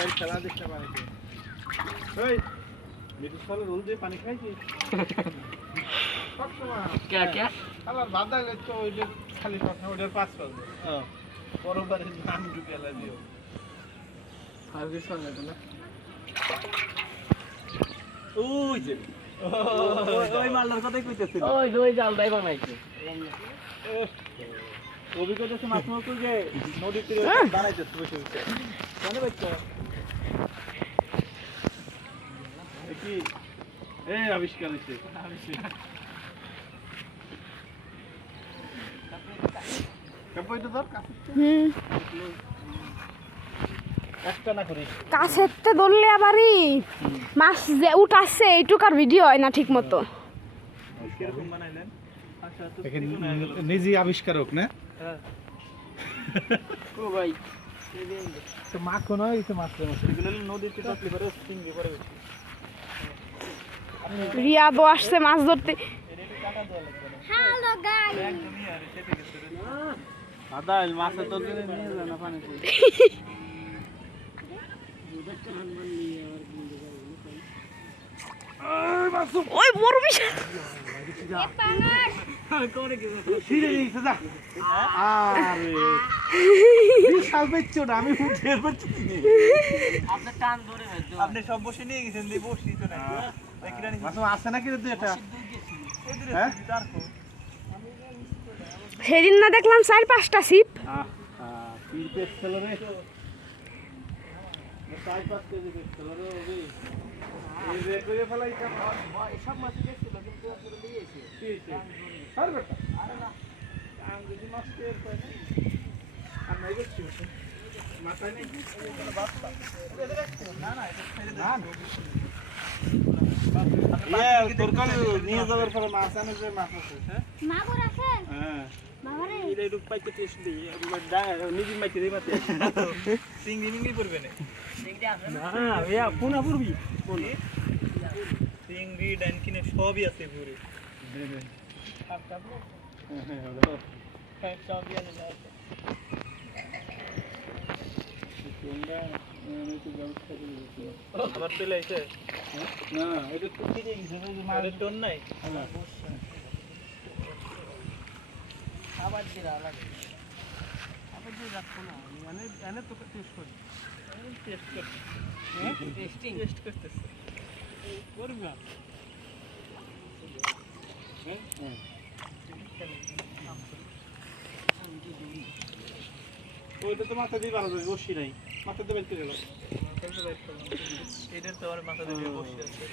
Mobile খেলা দেখতে পানিতে ওই মিঠুর সালে রোল দিয়ে পানি খাইছি সবসময় কে কে? আবার ভাত তো ওইটা খালি কথা ওইটার পাঁচ পাবে পরবারে নাম ঢুকে এলা দিও। আর কিছু হবে না? ওই যে। ওই মালটার কথাই কইতেছিল। ওই ওই জালটাই বানাইছে। অভিজ্ঞতা আছে মাছ মাছ যে নদীর তীরে দাঁড়াইতেছে বসে বসে। কেন বাচ্চা এ এই আবিষ্কার হয়েছে ধরলে আবারই মাছ যে উঠাচ্ছে এইটুকার ভিডিও হয় না ঠিক মতো কীরকম বানাইলেন? আচ্ছা তো নিজেই আবিষ্কারক না? ও ভাই মাখন হয় মাছ এগুলো নদীতে থাকলে পরে সিঙ্গি পরে বেশি রিয়া বউ আসছে মাছ ধরতে। না ওই বড় বিশাল বিশাল বেচ্ছো না আমি উঠে বেচ্ছি আপনি টান ধরে আপনি সব বসে নিয়ে গেছেন দিয়ে বসি তো মাছ হ্যাঁ সেদিন না দেখলাম চার পাঁচটা বেচ্ছি মাথায় নেই? না না নিয়ে যাওয়ার পরে মাছ আনে যে মাছ আছে হ্যাঁ? সবই আছে পুরো। সবই আছে আবার চলে আইছে না এটা তো ঠিক আছে মাছ টোন নাই? আবার দিরা লাগে। আবার দিয়ে রাখব না মানে এনে তো টেস্ট করি। টেস্ট করতে টেস্টিং টেস্ট করতেছে। করবি না ওইটা তো মাথা দিয়ে যাবে বসি নাই। মাথা দিয়ে বেঁচে গেল। এটা তো আমার মাথা দিয়ে বসে আছে।